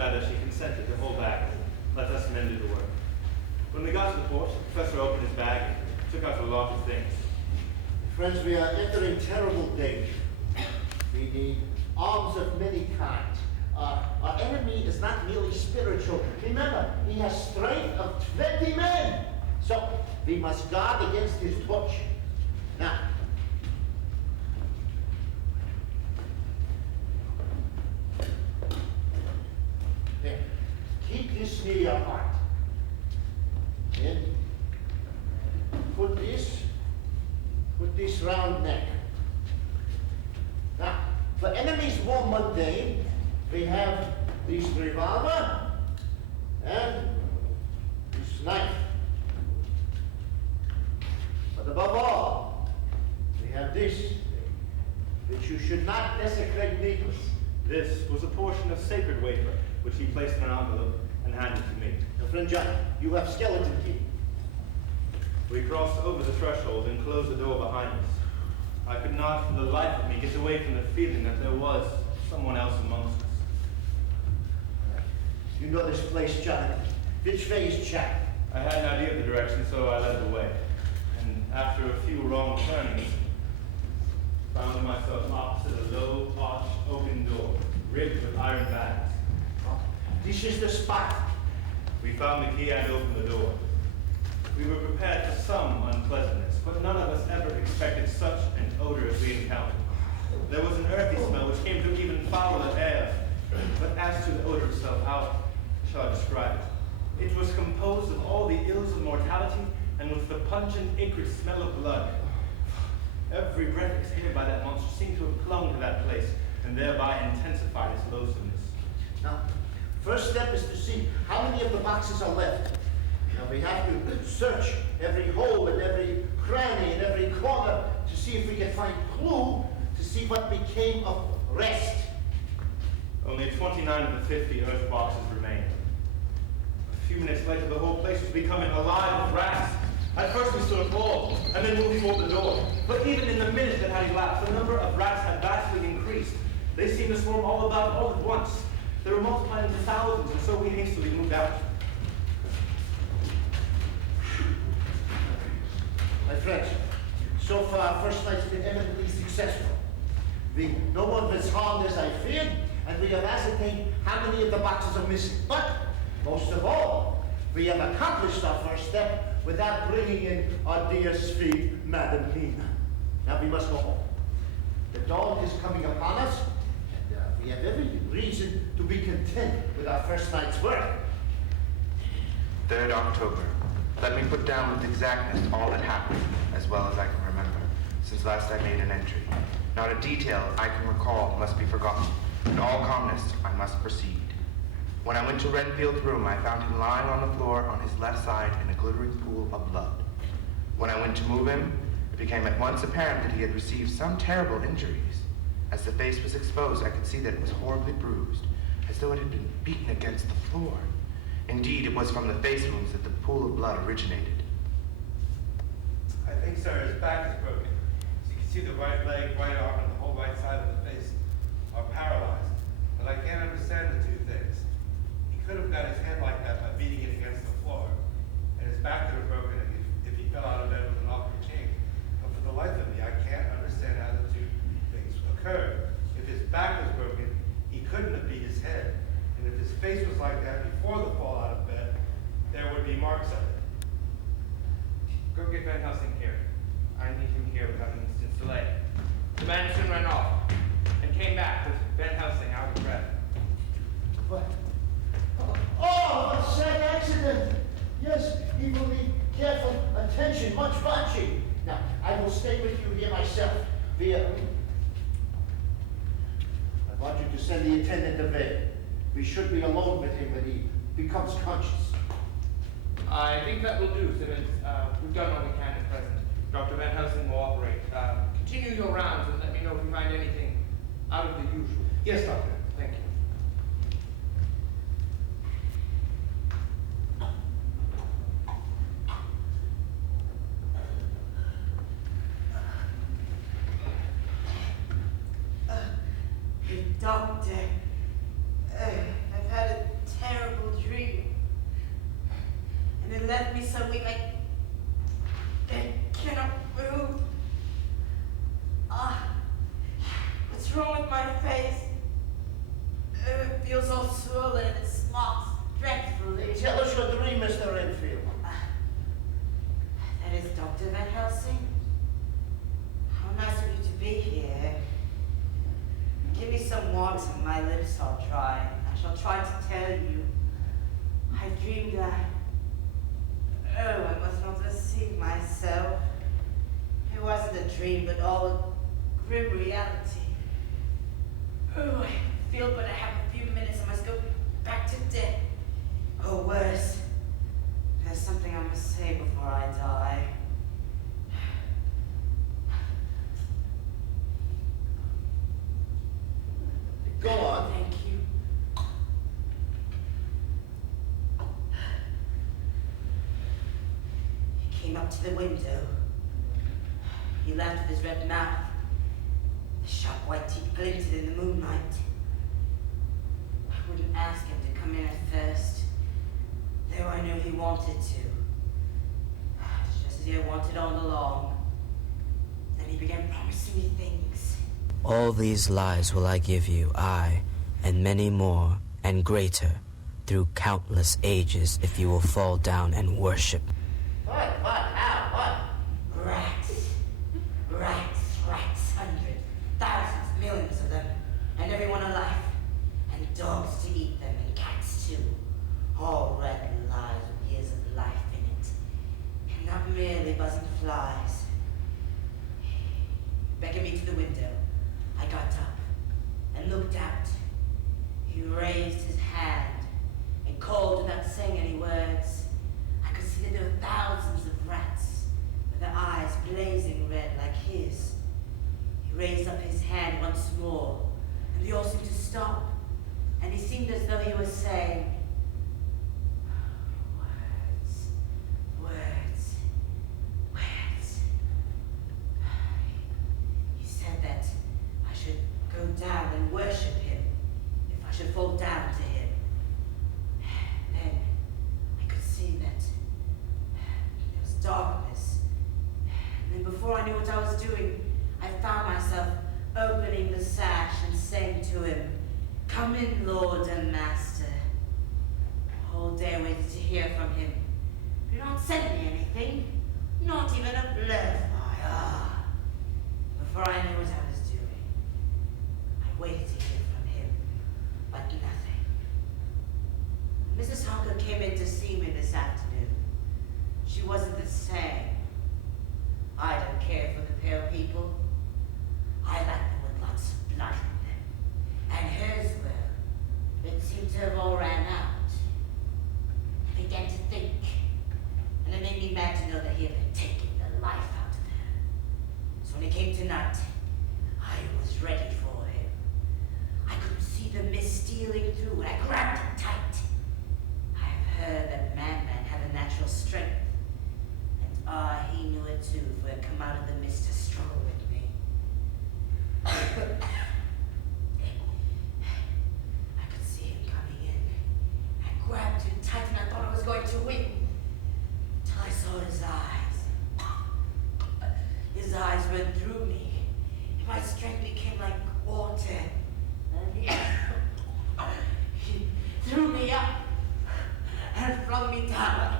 that as she consented to hold back and let us men do the work. When we got to the porch, the professor opened his bag and took out a lot of things. Friends, we are entering terrible danger. We need arms of many kinds. Our enemy is not merely spiritual. Remember, he has strength of 20 men. So we must guard against his touch. Now, here, keep this near your heart. Then put this round neck. Now, for enemies more mundane, we have this revolver and this knife. But above all, we have this, which you should not desecrate needless. This was a portion of sacred wafer, which he placed in an envelope and handed to me. Now, friend John, you have skeleton key. We crossed over the threshold and closed the door behind us. I could not, for the life of me, get away from the feeling that there was someone else amongst us. You know this place, John. Which way is Jack? I had an idea of the direction, so I led the way. And after a few wrong turnings, found myself opposite a low, arched, oaken door, ribbed with iron bands. This is the spot. We found the key and opened the door. We were prepared for some unpleasantness, but none of us ever expected such an odor as we encountered. There was an earthy smell which came through even fouler air. But as to the odor itself, how shall I describe it? It was composed of all the ills of mortality and with the pungent, acrid smell of blood. Every breath exhaled by that monster seemed to have clung to that place and thereby intensified its loathsomeness. Now, first step is to see how many of the boxes are left. Now, we have to search every hole and every cranny and every corner to see if we can find clue to see what became of rest. Only 29 of the 50 earth boxes remained. A few minutes later, the whole place was becoming alive with rats. At first we stood appalled, and then moved toward the door. But even in the minute that had elapsed, the number of rats had vastly increased. They seemed to swarm all about all at once. They were multiplying into thousands, and so we hastily moved out. My friends, so far our first night's been eminently successful. No one was harmed as I feared, and we have ascertained how many of the boxes are missing. But, most of all, we have accomplished our first step without bringing in our dear sweet Madam Mina. Now we must go home. The dawn is coming upon us, and we have every reason to be content with our first night's work. 3rd October. Let me put down with exactness all that happened, as well as I can remember, since last I made an entry. Not a detail I can recall must be forgotten. In all calmness, I must proceed. When I went to Renfield's room, I found him lying on the floor on his left side in a glittering pool of blood. When I went to move him, it became at once apparent that he had received some terrible injuries. As the face was exposed, I could see that it was horribly bruised, as though it had been beaten against the floor. Indeed, it was from the face wounds that the pool of blood originated. I think, sir, his back is broken. As you can see, the right leg, right arm, and the whole right side of the face are paralyzed. But I can't understand the two things. He could have got his head like that by beating it against the floor, and his back could have broken if he fell out of bed with an awkward chain. But for the life of me, I can't understand how the two things occurred. If his back was broken, he couldn't have beat his head. And if his face was like that before the fall out of bed, there would be marks of it. Go get Van Helsing here. I need him here without an instant's delay. The man soon ran off and came back with Van Helsing out of breath. What? Oh, a sad accident! Yes, he will need careful attention, much watching. Now, I will stay with you here myself. I want you to send the attendant away. We should be alone with him when he becomes conscious. I think that will do, Simmons. We've done what we can at present. Dr. Van Helsing will operate. Continue your rounds and let me know if you find anything out of the usual. Yes, Doctor. Thank you. Doctor, I've had a left me so weak I cannot move. What's wrong with my face? It feels all swollen and it smarts dreadfully. Tell us your dream, Mr. Renfield. That is Dr. Van Helsing. How nice of you to be here. Give me some water, my lips are dry. I shall try to tell you. I dreamed I must not deceive myself. It wasn't a dream, but all a grim reality. I feel but I have a few minutes. I must go back to death. Or worse. There's something I must say before I die. Go on. Thank you. He came up to the window. He laughed with his red mouth. The sharp white teeth glinted in the moonlight. I wouldn't ask him to come in at first, though I knew he wanted to. Just as he had wanted all along. Then he began promising me things. All these lies will I give you, I, and many more, and greater, through countless ages, if you will fall down and worship. What? How? What? Rats, hundreds, thousands, millions of them, and everyone alive, and dogs to eat them, and cats too, all red lies with years of life in it, and not merely buzzing flies. Beckoned me to the window. I got up and looked out. He raised his hand and called without saying any words. I could see that there were thousands of rats with their eyes blazing red like his. He raised up his hand once more, and they all seemed to stop, and he seemed as though he was saying, words. He said that I should go down and worship him, if I should fall down to him. Then I could see that there was darkness. And then before I knew what I was doing, I found myself opening the sash and saying to him, "Come in, Lord and Master." All day I waited to hear from him. He did not send me anything, not even a blowfly. Before I knew what I was doing, I waited to hear from him, but nothing. Mrs. Harker came in to see me this afternoon. She wasn't the same. I don't care for the pale people. I like them with lots of blood in them. And hers will. It seemed to have all ran out. I began to think, and it made me mad to know that he had been taking the life out of her. So when he came tonight, I was ready for him. I could see the mist stealing through, and I grabbed him tight. I've heard that madmen have a natural strength. And he knew it too, for he had come out of the mist to struggle with me. I could see him coming in. I grabbed him tight and I thought I was going to win. Till I saw his eyes. His eyes went through me. And my strength became like water. And he threw me up and flung me down.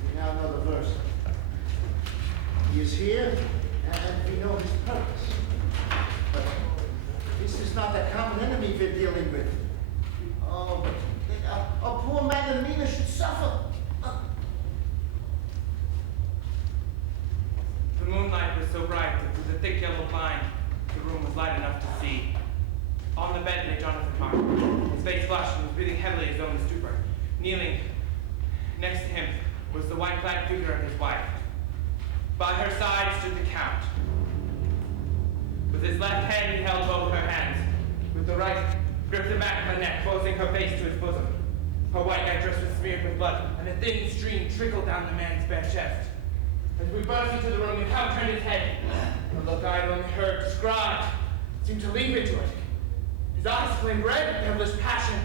We now know the verse. He is here, and we know his purpose. But this is not the common enemy we're dealing with. Oh, a poor man and Mina should suffer. The moonlight was so bright that through the thick yellow blind, the room was light enough to see. On the bed lay Jonathan Harker, his face flushed and he was breathing heavily as though in stupor. Kneeling next to him was the white-clad figure of his wife. By her side stood the Count. With his left hand he held both her hands. With the right, gripped the back of her neck, closing her face to his bosom. Her white nightdress was smeared with blood, and a thin stream trickled down the man's bare chest. As we burst into the room, the Count turned his head. The look I had only heard described seemed to leap into it. His eyes flamed red with devilish passion.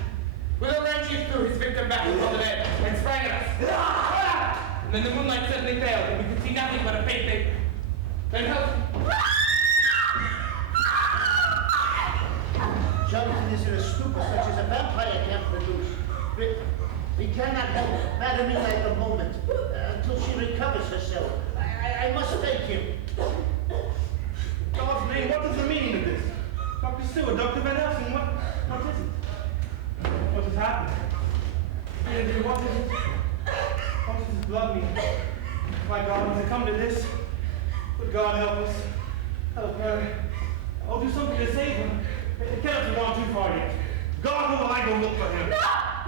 With a wrench, he threw his victim back upon the bed and sprang at us. And then the moonlight suddenly failed, and we could see nothing but a faint vapor. Then Helsing... Jonathan is in a stupor such as a vampire can't produce. We cannot help Mate-Micael at the moment until she recovers herself. I must take him. God's name, what is the meaning of this? Dr. Stewart, Dr. Van Helsing, what is it? What has happened? Andrew, what is it? What does this blood mean? My God, has it come to this? Would God help us? Help her. I'll do something to save him. It cannot have gone too far yet. God, where will I go look for him?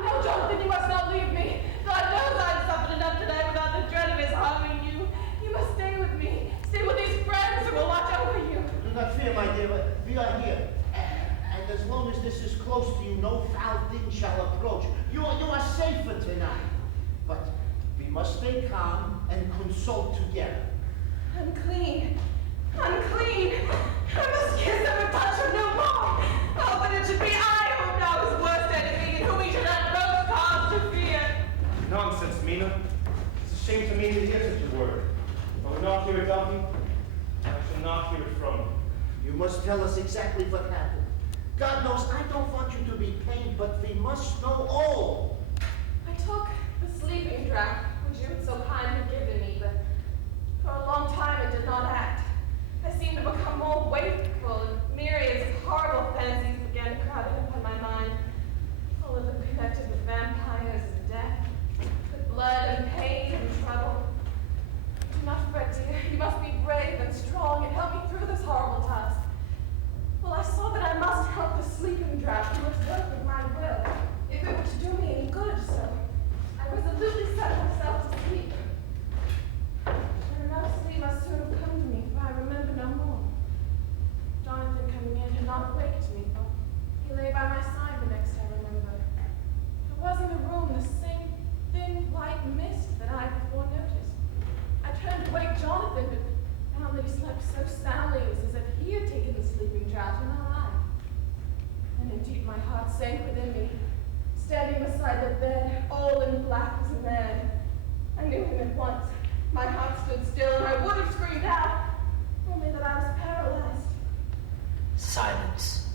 No, Jonathan, you must not leave me. God knows I've suffered enough today without the dread of his harming you. You must stay with me. Stay with these friends who will watch over you. Do not fear, my dear. We are here. And as long as this is close to you, no foul thing shall approach. You are safe for tonight. But we must stay calm and consult together. Unclean. Unclean. I must kiss him and touch him no more. Oh, but it should be I who now his worst enemy and whom he should have no cause to fear. Nonsense, Mina. It's a shame to me to hear such a word. If I would not hear it of you, I shall not hear it from you. You must tell us exactly what happened. God knows I don't want you to be pained, but we must know all. I took the sleeping draught which you had so kindly given me, but for a long time it did not act. I seemed to become more wakeful, and myriads of horrible fancies began crowding upon my mind, all of them connected with vampires and death, with blood and pain and trouble. Do not fret, dear. You must be brave and strong and help me through this horrible task. Well, I saw that I must help the sleeping draught do its work with my will, if it were to do me any good, so I resolutely set myself to sleep. Sure enough, sleep must soon have come to me, for I remember no more. Jonathan coming in had not waked me, for he lay by my side the next I remember. There was in the room the same thin white mist that I had before noticed. I turned to wake Jonathan, but found that he slept so soundly it was as if he had taken the sleeping draught and not I. And indeed my heart sank within me. Standing beside the bed, all in black as a man. I knew him at once. My heart stood still, and I would have screamed out, only that I was paralyzed. Silence.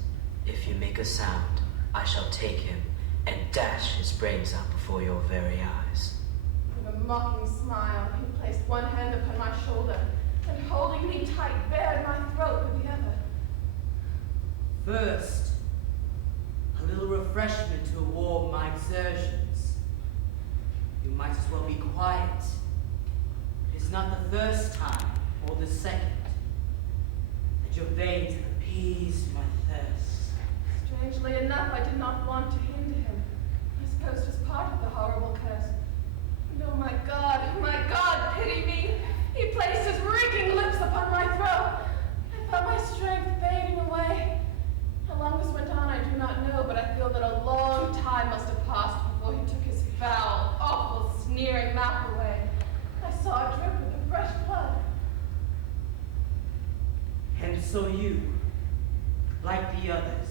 If you make a sound, I shall take him and dash his brains out before your very eyes. With a mocking smile, he placed one hand upon my shoulder, and holding me tight, bared my throat with the other. First, a little refreshment to warm my exertions. You might as well be quiet. It is not the first time, or the second, that your veins have appeased my thirst. Strangely enough, I did not want to hinder him. I suppose it was part of the horrible curse. And oh my God, pity me! He placed his reeking lips upon my throat. I felt my strength fading away. How long this went on, I do not know, but I feel that a long time must have passed before he took his foul, awful, sneering mouth away. I saw a drip of the fresh blood. And so you, like the others,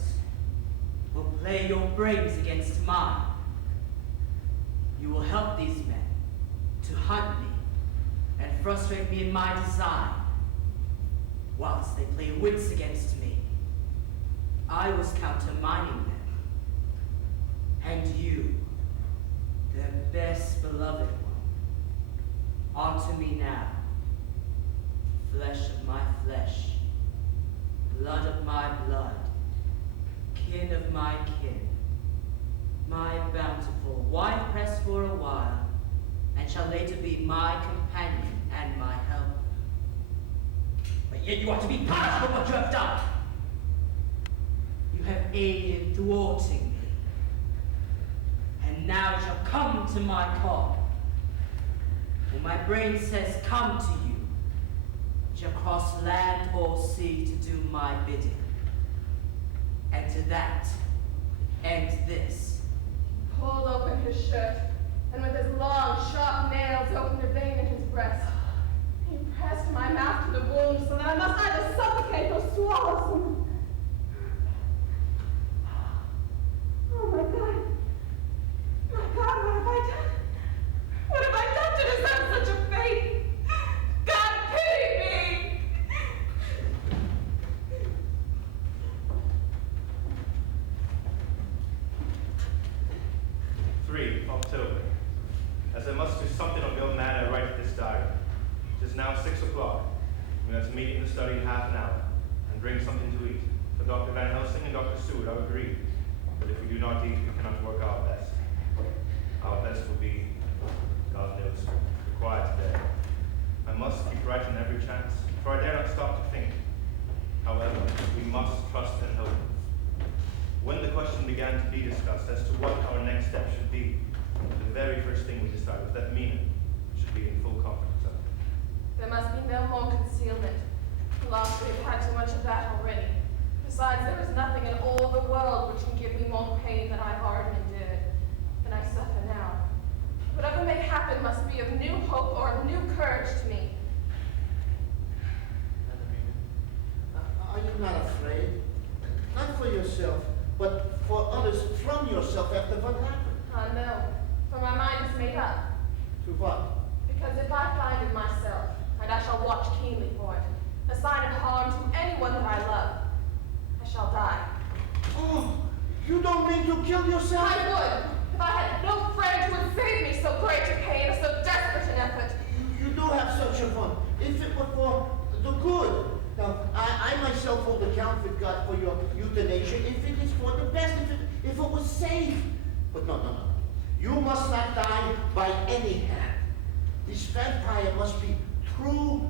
will play your brains against mine. You will help these men to hunt me and frustrate me in my design, whilst they play wits against me. I was countermining them. And you, their best beloved one, onto me now. Flesh of my flesh, blood of my blood, kin of my kin, my bountiful, wine-pressed for a while, and shall later be my companion and my helper. But yet you are to be punished for what you have done. You have aided in thwarting me, and now you shall come to my call. When my brain says come to you, you shall cross land or sea to do my bidding. And to that, end this, pulled open his shirt, and with his long, sharp nails opened a vein in his breast. He pressed my mouth to the wound so that I must either suffocate or swallow some. Oh my God! My God, what have I done? What have I done to deserve such a fate? God pity me! 3 October. As I must do something on the old man, I write this diary. It is now 6 o'clock. We are to meet in the study in half an hour and bring something to eat. For Dr. Van Helsing and Dr. Stewart have agreed that if we do not eat, we cannot work our best. Our best will be, God knows, required today. I must keep writing every chance, for I dare not stop to think. However, we must trust and hope. When the question began to be discussed as to what our next step should be, the very first thing we decided was that Mina should be in full confidence of. There must be no more concealment. Alas, we have had too much of that already. Besides, there is nothing in all the world which can give me more pain than I have already endured, than I suffer now. Whatever may happen must be of new hope or of new courage to me. Are you not afraid? Not for yourself, but for others from yourself after what happened. No, for my mind is made up. To what? Because if I find it myself, and I shall watch keenly for it, a sign of harm to anyone that I love, I shall die. Oh, you don't mean to kill yourself? I would, if I had no friend who would save me so great a pain or so desperate an effort. You do have such a fun. If it were for the good. Now, I myself hold account with God for your euthanasia if it is for the best, if it was safe. But no. You must not die by any hand. This vampire must be true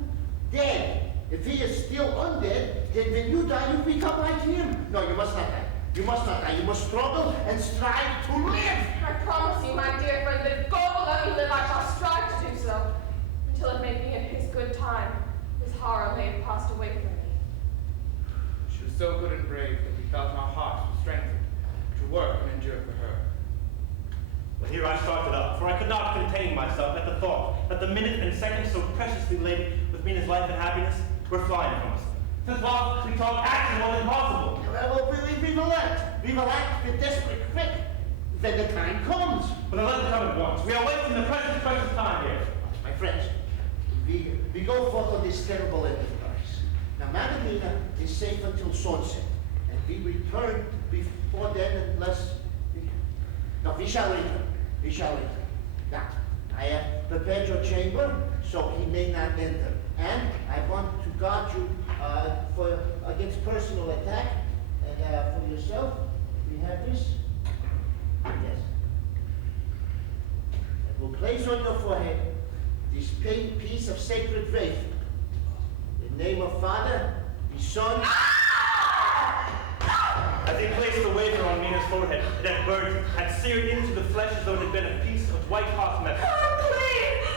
dead. If he is still undead, then when you die, you become like him. No, you must not die. You must not die. You must struggle and strive to live. I promise you, my dear friend, that if God will let me live, I shall strive to do so, until it may be in his good time. His horror may have passed away from me. She was so good and brave that we felt our hearts were strengthened to work and endure for her. Well, here I started up, for I could not contain myself at the thought that the minutes and seconds so preciously laden with Mina's life and happiness were flying from us. Since while we thought action was impossible. Well, we will act. We will act with desperate quick. Then the time comes. But let it come at once. We are wasting the precious time here. My friends, we go forth on this terrible enterprise. Now, Madam Mina is safe until sunset, and we return before then unless... we shall return. We shall return. Now, I have prepared your chamber, so he may not enter. And I want to guard you against personal attack. And for yourself, we have this. Yes. I will place on your forehead this piece of sacred faith. In the name of Father, the Son. As he placed the wafer on Mina's forehead, that bird had seared into the flesh as though it had been a piece of white hot metal. Oh, please!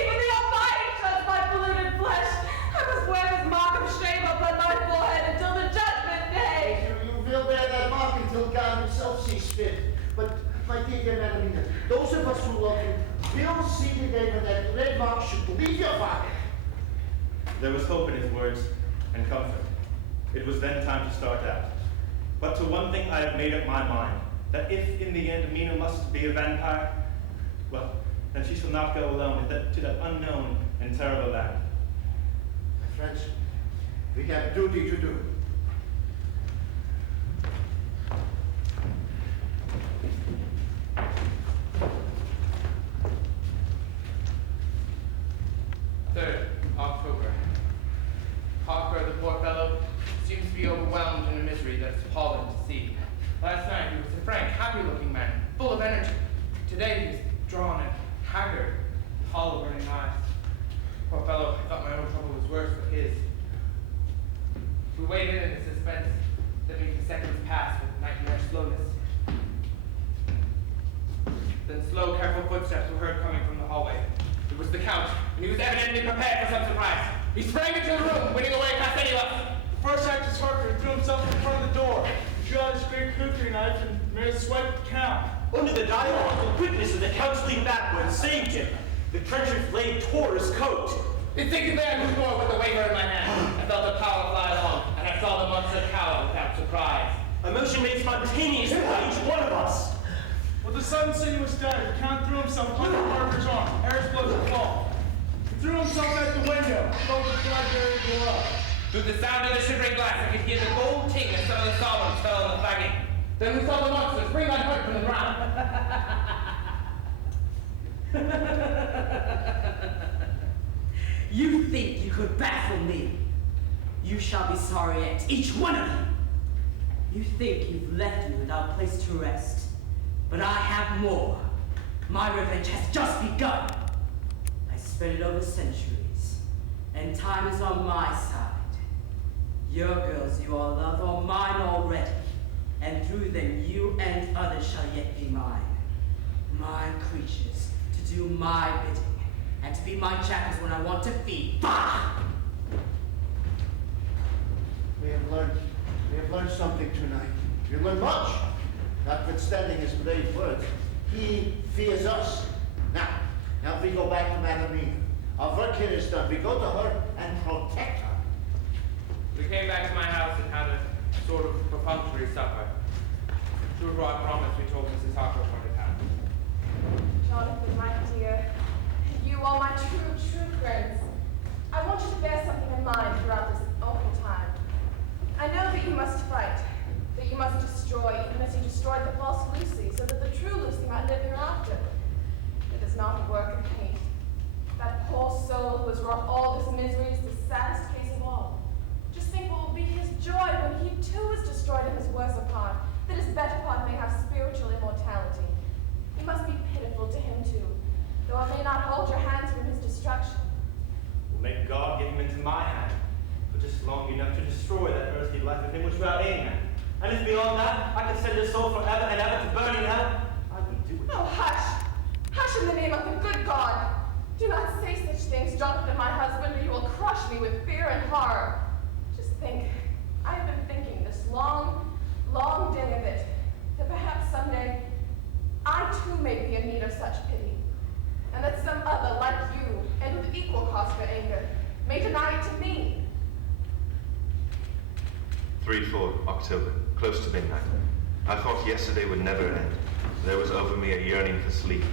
Even the Almighty shuts my polluted flesh. I must wear this mark of shame upon my forehead until the judgment day. You will bear that mark until God himself sees fit. But, my dear Madam Mina, those of us who love you will see the day when that red mark should leave your body. There was hope in his words and comfort. It was then time to start out. But to one thing I have made up my mind, that if in the end Mina must be a vampire, well, then she shall not go alone to that unknown and terrible land. My friends, we have duty to do. October. Harker, the poor fellow, seems to be overwhelmed in a misery that has appalled him to see. Last night he was a frank, happy-looking man, full of energy. Today he's drawn and haggard, with hollow, burning eyes. Poor fellow, I thought my own trouble was worse than his. We waited in suspense, letting the seconds pass with nightmare slowness. Then slow, careful footsteps were heard coming from the hallway. It was the Count, and he was evidently prepared for some surprise. He sprang into the room, winning away past any of us. The first act is Harker threw himself in front of the door. He drew out his great cookery knife and made a swipe at the Count. Under the dialogue, the quickness of the Count's leap backward saved him. The trencher blade tore his coat. Instinctively I moved forward with the waver in my hand. I felt the power fly along, and I saw the monster cower without surprise. Emotion made spontaneous by each one of us. With the sudden sinuous dagger, the Count threw himself under Harker's arm. Harris blows a fall. He threw himself at the window, felt the flag barrier go up. Through the sound of the shivering glass, I could hear the gold ting as some of the sovereigns fell on the flagging. Then we saw the monster spring unhurt from the ground. You think you could baffle me? You shall be sorry yet, each one of you. You think you've left me without place to rest, but I have more. My revenge has just begun. I spread it over centuries, and time is on my side. Your girls you all love are mine already, and through them you and others shall yet be mine. My creatures, to do my bidding, and to be my jackals when I want to feed. Bah! We have learned something tonight. We have learned much, notwithstanding his brave words. He fears us. Now if we go back to Madam Mina, our work here is done. We go to her and protect her. We came back to my house and had a sort of perfunctory supper. True to our promise, we told Mrs. Harker what had happened. Jonathan, my dear, you are my true friends. I want you to bear something in mind throughout this awful time. I know that you must fight, that you must destroy, even as you destroyed the false Lucy, so that the true Lucy might live hereafter. It is not a work of hate. That poor soul who has wrought all this misery is the saddest case of all. Just think what will be his joy when he too is destroyed in his worser part, that his better part may have spiritual immortality. You must be pitiful to him too, though I may not hold your hands from his destruction. Will make God give him into my hand, for just long enough to destroy that earthly life of him which we are aiming at. And if beyond that, I could send his soul forever and ever to burning hell, I would do it. Oh, hush! Hush in the name of the good God! Do not say such things, Jonathan, my husband, or you will crush me with fear and horror. Just think, I have been thinking this long day of it, that perhaps someday I too may be in need of such pity, and that some other like you, and with equal cause for anger, may deny it to me. 3/4 October, close to midnight. I thought yesterday would never end. There was over me a yearning for sleep,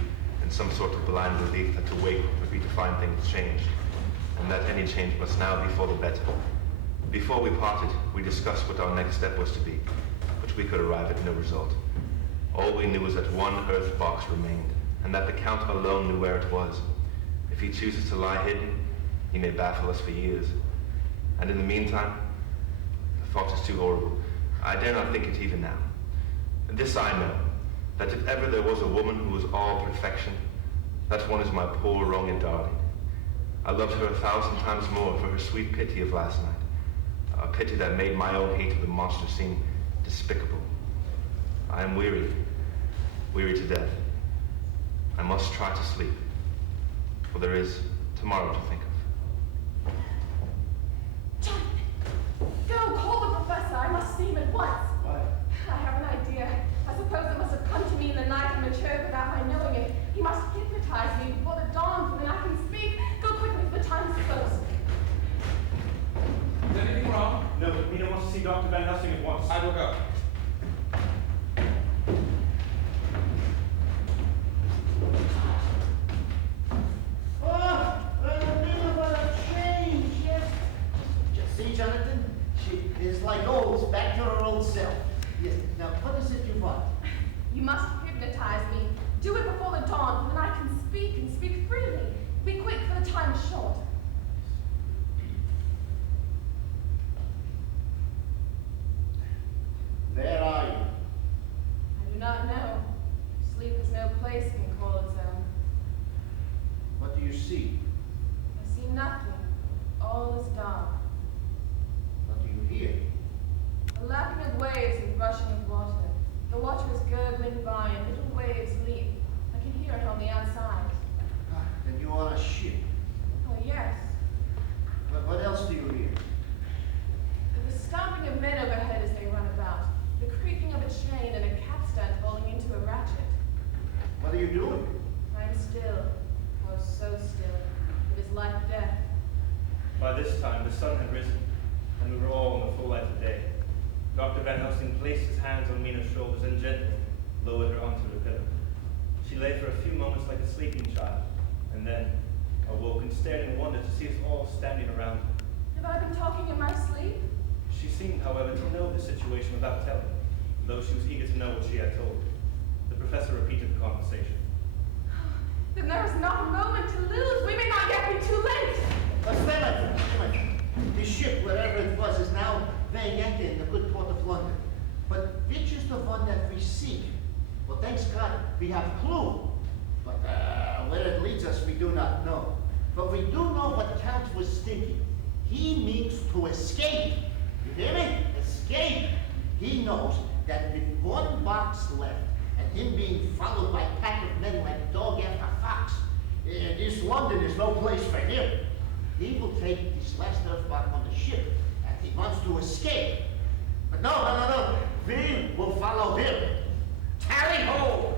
and some sort of blind belief that to wake would be to find things changed, and that any change must now be for the better. Before we parted, we discussed what our next step was to be, but we could arrive at no result. All we knew was that one earth box remained, and that the Count alone knew where it was. If he chooses to lie hidden, he may baffle us for years. And in the meantime, the thought is too horrible. I dare not think it even now. This I know, that if ever there was a woman who was all perfection, that one is my poor wronged Darlene. I loved her 1,000 times more for her sweet pity of last night, a pity that made my own hate of the monster seem despicable. I am weary to death. I must try to sleep, for there is tomorrow to think of. Jonathan, go, call the professor. I must see him at once. Why? I have an idea. I suppose it must have come to me in the night and matured without my knowing it. He must hypnotize me before the dawn, for then I can speak. Go quickly, for the time is close. Is anything wrong? No, but Mina wants to see Dr. Van Helsing at once. I will go. What a change, yes. Just see, Jonathan, she is like old, back to her old self. Yes, now what is it you want? You must hypnotize me. Do it before the dawn, for then I can speak and speak freely. Be quick, for the time is short. Where are you? I do not know. Sleep is no place can call its own. What do you see? I see nothing. All is dark. What do you hear? The lapping of waves and rushing of water. The water is gurgling by and little waves leap. I can hear it on the outside. Ah, then you're on a ship. Oh, yes. But what else do you hear? The stomping of men overhead as they run about. The creaking of a chain and a capstan falling into a ratchet. this time, the sun had risen, and we were all in the full light of day. Dr. Van Helsing placed his hands on Mina's shoulders and gently lowered her onto the pillow. She lay for a few moments like a sleeping child, and then awoke and stared in wonder to see us all standing around her. Have I been talking in my sleep? She seemed, however, to know the situation without telling, though she was eager to know what she had told. The professor repeated the conversation. Then there is not a moment to lose. We may not yet be too late. Simmons, the ship, wherever it was, is now very anchor in the good port of London. But which is the one that we seek? Well, thanks God, we have a clue. But where it leads us, we do not know. But we do know what Count was thinking. He means to escape. You hear me? Escape. He knows that with one box left, and him being followed by a pack of men like dog after fox, this London is no place for him. He will take this last earthbox on the ship, and he wants to escape. But no. We will follow him. Tally ho!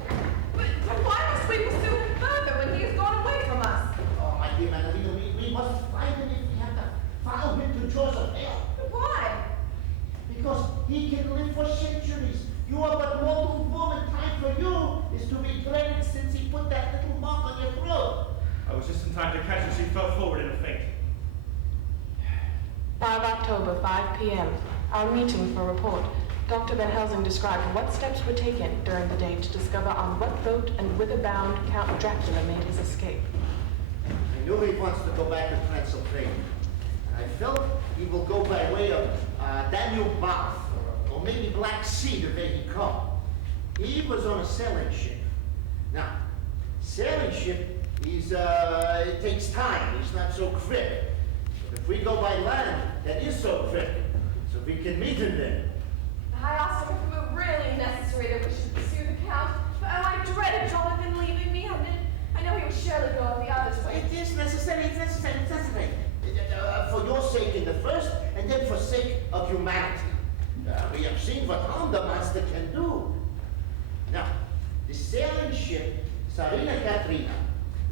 But why must we pursue him further when he has gone away from us? Oh, my dear man, we must find him if we have to follow him to jaws of hell. Why? Because he can live for centuries. You are but mortal woman. Time for you is to be dreaded since he put that little mark on your throat. I was just in time to catch her. She fell forward in a faint. 5 October, 5 p.m. Our meeting for report. Dr. Van Helsing described what steps were taken during the day to discover on what boat and whither bound Count Dracula made his escape. I knew he wants to go back to Transylvania. I felt he will go by way of Danube mouth, or maybe Black Sea the way he come. He was on a sailing ship. Now, sailing ship is, it takes time. It's not so quick. But if we go by land, that is so quick. So we can meet him there. I asked him if it were really necessary that we should pursue the Count, but oh, I dreaded Jonathan leaving me. I know he would surely go on the other's way. It is necessary, it's necessary. For your sake in the first, and then for sake of humanity. We have seen what harm the monster can do. Now, the sailing ship, Tsarina Katrina,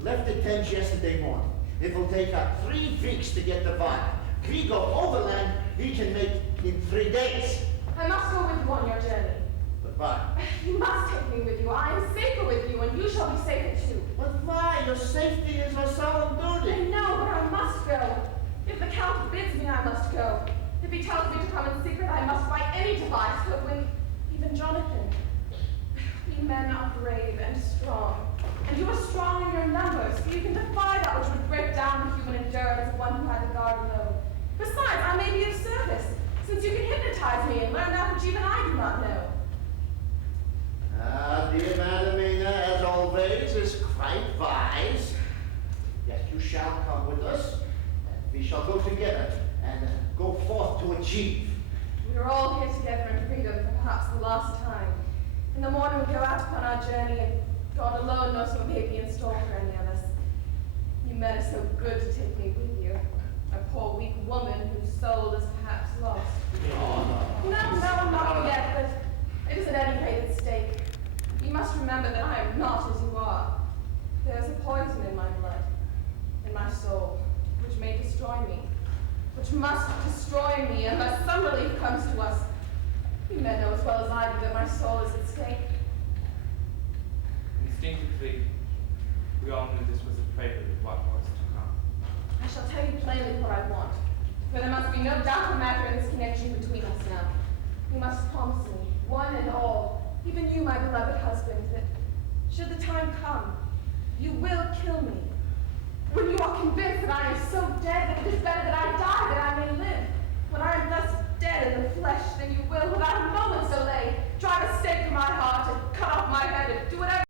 left the Thames yesterday morning. It will take her 3 weeks to get the vine. If we go overland, we can make in 3 days. I must go with you on your journey. But why? You must take me with you. I am safer with you, and you shall be safer too. But why? Your safety is our solemn duty. I know, but I must go. If the Count bids me, I must go. If he tells me to come in secret, I must by any device hoodwink even Jonathan. You men are brave and strong, and you are strong in your numbers, so you can defy that which would break down the human endurance of one who had to guard alone. Besides, I may be of service, since you can hypnotize me and learn that which even I do not know. Dear Madam Mena, as always, is quite wise. Yes, you shall come with us, and we shall go together and go forth to achieve. We are all here together in freedom for perhaps the last time. In the morning we go out upon our journey, and God alone knows what may be in store for any of us. You men are so good to take me with you. A poor weak woman whose soul is perhaps lost. No, not yet, but it is at any rate at stake. You must remember that I am not as you are. There is a poison in my blood, in my soul, which may destroy me, which must destroy me unless some relief comes to us. You men know as well as I do that my soul is at stake. Instinctively, we all knew this was a prelude of what was to come. I shall tell you plainly what I want, for there must be no doubt or matter in this connection between us now. You must promise me, one and all, even you, my beloved husband, that should the time come, you will kill me. When you are convinced that I am so dead that it is better that I die that I may live. When I am thus dead in the flesh, then you will, without a moment's delay, drive a stake through my heart and cut off my head and do whatever